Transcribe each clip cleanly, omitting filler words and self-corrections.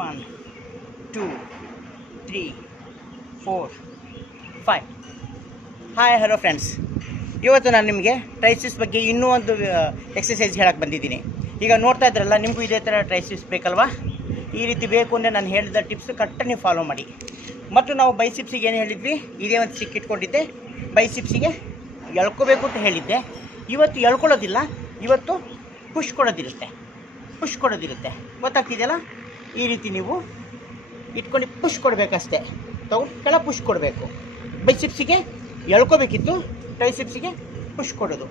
1 2 3 4 5. Hi hello friends, ಇವತ್ತು ನಾನು ನಿಮಗೆ ಟ್ರೈಸಿಸ್ ಬಗ್ಗೆ ಇನ್ನೂ ಒಂದು ಎಕ್ಸಸೈಸ್ ಹೇಳಕ್ಕೆ ಬಂದಿದ್ದೀನಿ. ಈಗ ನೋಡ್ತಾ ಇದ್ರಲ್ಲ, ನಿಮಗೂ ಇದೇ ಥರ ಟ್ರೈಸಿಸ್ ಬೇಕಲ್ವಾ? ಈ ರೀತಿ ಬೇಕು ಅಂದರೆ ನಾನು ಹೇಳಿದ ಟಿಪ್ಸ್ ಕರೆಕ್ಟಾಗಿ ನೀವು ಫಾಲೋ ಮಾಡಿ. ಮತ್ತು ನಾವು ಬೈಸಿಪ್ಸಿಗೆ ಏನು ಹೇಳಿದ್ವಿ, ಇದೇ ಒಂದು ಸಿಕ್ ಇಟ್ಕೊಂಡಿದ್ದೆ, ಬೈಸಿಪ್ಸಿಗೆ ಎಳ್ಕೋಬೇಕು ಅಂತ ಹೇಳಿದ್ದೆ. ಇವತ್ತು ಎಳ್ಕೊಳ್ಳೋದಿಲ್ಲ, ಇವತ್ತು ಪುಷ್ ಕೊಡೋದಿರುತ್ತೆ. ಗೊತ್ತಾಗ್ತಿದೆಯಲ್ಲ? ಈ ರೀತಿ ನೀವು ಇಟ್ಕೊಂಡು ಪುಷ್ ಕೊಡಬೇಕಷ್ಟೇ. ಕೆಳ ಪುಷ್ ಕೊಡಬೇಕು. ಬೈಸಿಪ್ಸಿಗೆ ಎಳ್ಕೋಬೇಕಿತ್ತು, ಟ್ರೈಸಿಪ್ಸಿಗೆ ಪುಷ್ ಕೊಡೋದು.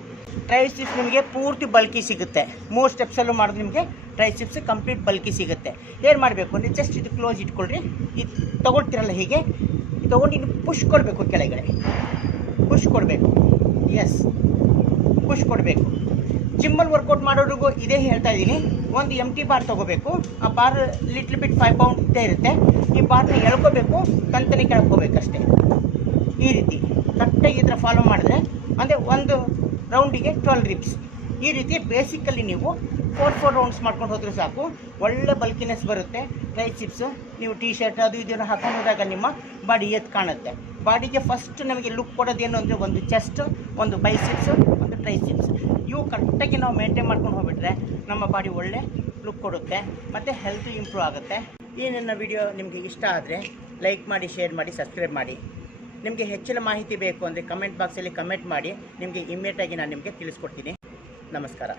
ಟ್ರೈಸಿಪ್ಸ್ ನಿಮಗೆ ಪೂರ್ತಿ ಬಲ್ಕಿ ಸಿಗುತ್ತೆ. 3 ಸ್ಟೆಪ್ಸಲ್ಲೂ ಮಾಡಿದ್ರೆ ನಿಮಗೆ ಟ್ರೈಸಿಪ್ಸ್ ಕಂಪ್ಲೀಟ್ ಬಲ್ಕಿ ಸಿಗುತ್ತೆ. ಏನು ಮಾಡಬೇಕು ಅಂದರೆ ಜಸ್ಟ್ ಇದು ಕ್ಲೋಸ್ ಇಟ್ಕೊಳ್ರಿ. ಇದು ತೊಗೊಳ್ತಿರಲ್ಲ, ಹೀಗೆ ತೊಗೊಂಡು ಇನ್ನು ಪುಷ್ ಕೊಡಬೇಕು. ಕೆಳಗಡೆ ಪುಷ್ ಕೊಡಬೇಕು. ಎಸ್, ಪುಷ್ ಕೊಡಬೇಕು. ಜಿಮ್ಮಲ್ಲಿ ವರ್ಕೌಟ್ ಮಾಡೋರಿಗೂ ಇದೇ ಹೇಳ್ತಾ ಇದ್ದೀನಿ. ಒಂದು ಎಂಟಿ ಬಾರ್ ತೊಗೋಬೇಕು. ಆ ಬಾರ್ ಲಿಟ್ಲ್ ಬಿಟ್ 5 ಪೌಂಡ್ ಇದ್ದೇ ಇರುತ್ತೆ. ಈ ಬಾರ್ನ ಎಳ್ಕೋಬೇಕು, ತಂತನೆ ಕೆಳ್ಕೋಬೇಕಷ್ಟೇ. ಈ ರೀತಿ ಕರೆಕ್ಟಾಗಿ ಈ ಥರ ಫಾಲೋ ಮಾಡಿದ್ರೆ ಅಂದರೆ ಒಂದು ರೌಂಡಿಗೆ 12 ರಿಪ್ಸ್. ಈ ರೀತಿ ಬೇಸಿಕಲ್ಲಿ ನೀವು 4 ರೌಂಡ್ಸ್ ಮಾಡ್ಕೊಂಡು ಹೋದರೆ ಸಾಕು, ಒಳ್ಳೆ ಬಲ್ಕಿನೆಸ್ ಬರುತ್ತೆ. ಟ್ರೈಸಿಪ್ಸ್ ನೀವು ಟಿ ಶರ್ಟ್ ಅದು ಇದನ್ನು ಹಾಕೊಂಡು ಹೋದಾಗ ನಿಮ್ಮ ಬಾಡಿ ಎದ್ದು ಕಾಣುತ್ತೆ. ಬಾಡಿಗೆ ಫಸ್ಟ್ ನಮಗೆ ಲುಕ್ ಕೊಡೋದೇನು ಅಂದರೆ ಒಂದು ಚೆಸ್ಟ್, ಒಂದು ಬೈಸಿಪ್ಸ್, ಒಂದು ಟ್ರೈಸಿಪ್ಸ್. ಇವು ಕರೆಕ್ಟಾಗಿ ನಾವು ಮೇಂಟೈನ್ ಮಾಡ್ಕೊಂಡು ಹೋಗ್ಬಿಟ್ರೆ ನಮ್ಮ ಬಾಡಿ ಒಳ್ಳೆ ಲುಕ್ ಕೊಡುತ್ತೆ ಮತ್ತು ಹೆಲ್ತ್ ಇಂಪ್ರೂವ್ ಆಗುತ್ತೆ. ಈ ನನ್ನ ವಿಡಿಯೋ ನಿಮಗೆ ಇಷ್ಟ ಆದರೆ ಲೈಕ್ ಮಾಡಿ, ಶೇರ್ ಮಾಡಿ, ಸಬ್ಸ್ಕ್ರೈಬ್ ಮಾಡಿ. ನಿಮಗೆ ಹೆಚ್ಚಿನ ಮಾಹಿತಿ ಬೇಕು ಅಂದರೆ ಕಮೆಂಟ್ ಬಾಕ್ಸಲ್ಲಿ ಕಮೆಂಟ್ ಮಾಡಿ. ನಿಮಗೆ ಇಮ್ಮಿಡಿಯೇಟಾಗಿ ನಾನು ನಿಮಗೆ ತಿಳಿಸ್ಕೊಡ್ತೀನಿ. ನಮಸ್ಕಾರ.